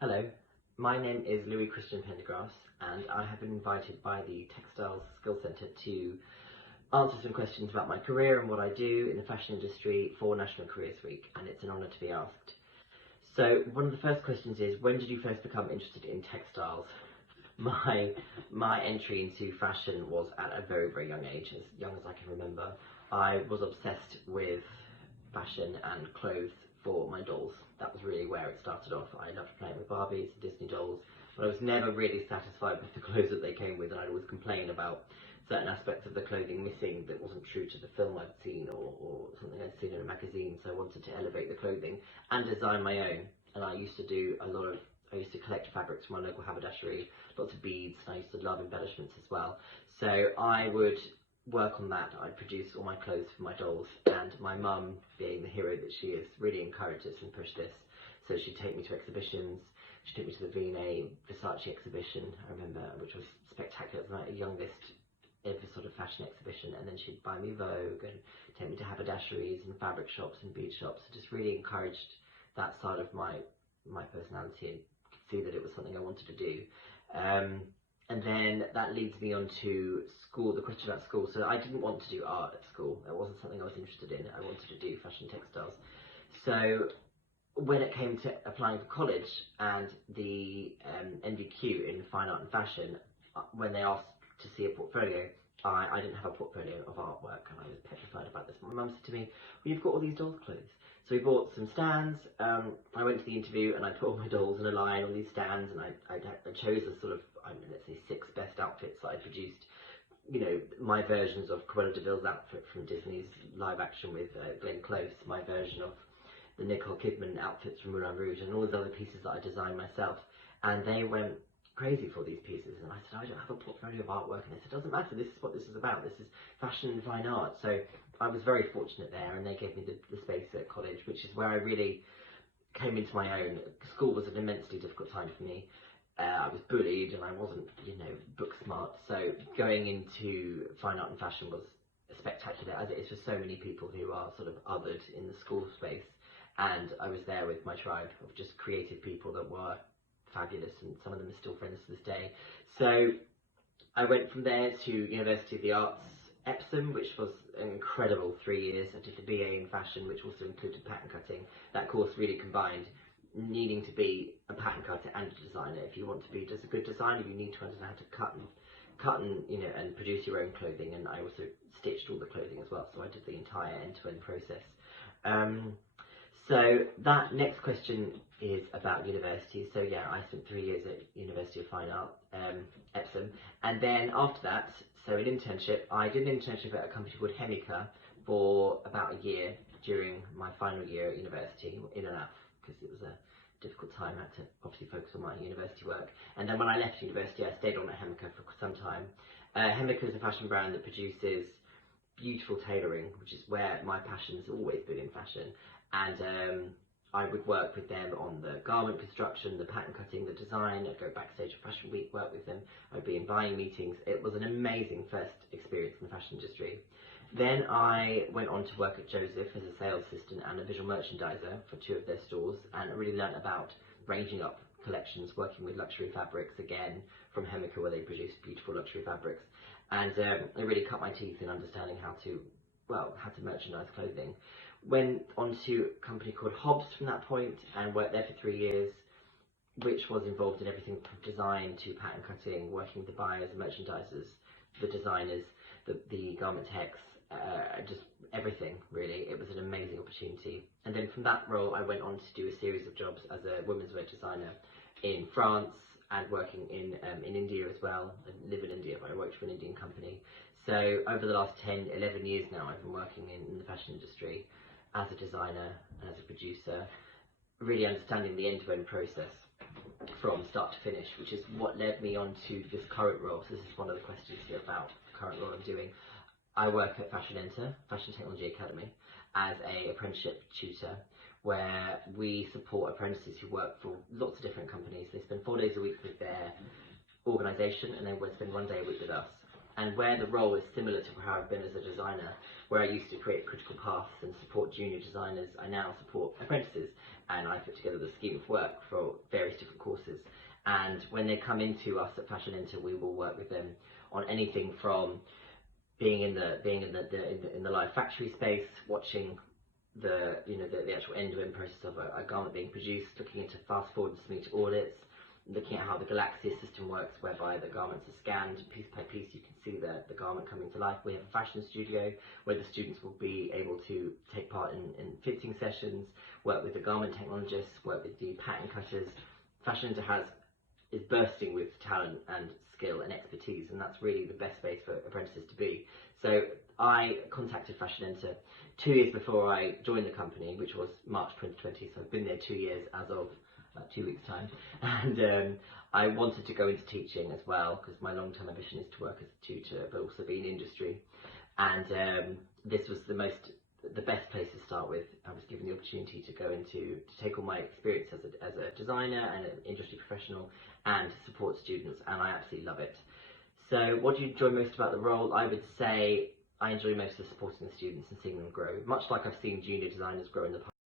Hello, my name is Louis Christian Pendergrass and I have been invited by the Textiles Skills Centre to answer some questions about my career and what I do in the fashion industry for National Careers Week, and it's an honour to be asked. So one of the first questions is, when did you first become interested in textiles? My entry into fashion was at a very, very young age, as young as I can remember. I was obsessed with fashion and clothes for my dolls. That was really where it started off. I loved playing with Barbies and Disney dolls, but I was never really satisfied with the clothes that they came with, and I'd always complain about certain aspects of the clothing missing that wasn't true to the film I'd seen or something I'd seen in a magazine, so I wanted to elevate the clothing and design my own. And I used to collect fabrics from my local haberdashery, lots of beads, and I used to love embellishments as well. So I would work on that. I'd produce all my clothes for my dolls, and my mum, being the hero that she is, really encouraged us and pushed this. So she'd take me to exhibitions. She took me to the V&A Versace exhibition, I remember, which was spectacular. It was my youngest ever sort of fashion exhibition, and then she'd buy me Vogue and take me to haberdasheries and fabric shops and bead shops. It just really encouraged that side of my personality, and could see that it was something I wanted to do. And then that leads me on to school, the question about school. So I didn't want to do art at school. It wasn't something I was interested in. I wanted to do fashion textiles. So when it came to applying for college and the NVQ in fine art and fashion, when they asked to see a portfolio, I didn't have a portfolio of artwork, and I was petrified about this. My mum said to me, well, you've got all these dolls' clothes. So we bought some stands. I went to the interview and I put all my dolls in a line on these stands, and I chose a sort of, let's say, 6 best outfits that I produced. You know, my versions of Cruella de Vil's outfit from Disney's live action with Glenn Close, my version of the Nicole Kidman outfits from Moulin Rouge, and all these other pieces that I designed myself. And they went crazy for these pieces, and I said, I don't have a portfolio of artwork, and they said, it doesn't matter, this is what this is about, this is fashion and fine art. So I was very fortunate there, and they gave me the space at college, which is where I really came into my own. School was an immensely difficult time for me. I was bullied and I wasn't, book smart, so going into fine art and fashion was spectacular, as it is for so many people who are sort of othered in the school space. And I was there with my tribe of just creative people that were fabulous, and some of them are still friends to this day. So I went from there to University of the Arts, Epsom, which was an incredible 3 years. I did the BA in fashion, which also included pattern cutting. That course really combined needing to be a pattern cutter and a designer. If you want to be just a good designer, you need to understand how to cut and produce your own clothing. And I also stitched all the clothing as well, so I did the entire end-to-end process. So that next question is about university. So yeah, I spent 3 years at University of Fine Art, Epsom, and then after that, so an internship. I did an internship at a company called Hemica for about a year during my final year at university, in and out, because it was a difficult time. I had to obviously focus on my university work. And then when I left university, I stayed on at Hemica for some time. Hemica is a fashion brand that produces beautiful tailoring, which is where my passion's always been in fashion. And I would work with them on the garment construction, the pattern cutting, the design. I'd go backstage for Fashion Week, work with them. I'd be in buying meetings. It was an amazing first experience in the fashion industry. Then I went on to work at Joseph as a sales assistant and a visual merchandiser for 2 of their stores, and I really learnt about ranging up collections, working with luxury fabrics, again from Hemica, where they produce beautiful luxury fabrics. And I really cut my teeth in understanding how to merchandise clothing. Went on to a company called Hobbs from that point, and worked there for 3 years, which was involved in everything from design to pattern cutting, working with the buyers, the merchandisers, the designers, the garment techs, just everything really. It was an amazing opportunity. And then from that role, I went on to do a series of jobs as a women's wear designer in France, and working in India as well. I live in India, but I worked for an Indian company. So over the last 10, 11 years now, I've been working in the fashion industry as a designer and as a producer, really understanding the end-to-end process from start to finish, which is what led me on to this current role. So this is one of the questions here about the current role I'm doing. I work at Fashion Enter, Fashion Technology Academy, as an apprenticeship tutor, where we support apprentices who work for lots of different companies. They spend 4 days a week with their organisation, and they would spend 1 day a week with us. and where the role is similar to how I've been as a designer, where I used to create critical paths and support junior designers, I now support apprentices, and I put together the scheme of work for various different courses. And when they come into us at Fashion Enter, we will work with them on anything from being in the live factory space, watching the actual end-to-end process of a garment being produced, looking into fast forward and smooth audits, looking at how the Galaxia system works, whereby the garments are scanned piece by piece. You can see the garment coming to life. We have a fashion studio where the students will be able to take part in fitting sessions, work with the garment technologists, work with the pattern cutters. Fashion Enter is bursting with talent and skill and expertise, and that's really the best space for apprentices to be. So I contacted Fashion Enter 2 years before I joined the company, which was March 2020, so I've been there 2 years as of 2 weeks time, and I wanted to go into teaching as well, because my long-term ambition is to work as a tutor but also be in industry, and this was the best place to start with. I was given the opportunity to take all my experience as a designer and an industry professional and to support students, and I absolutely love it. So what do you enjoy most about the role? I would say I enjoy most of supporting the students and seeing them grow, much like I've seen junior designers grow in the past.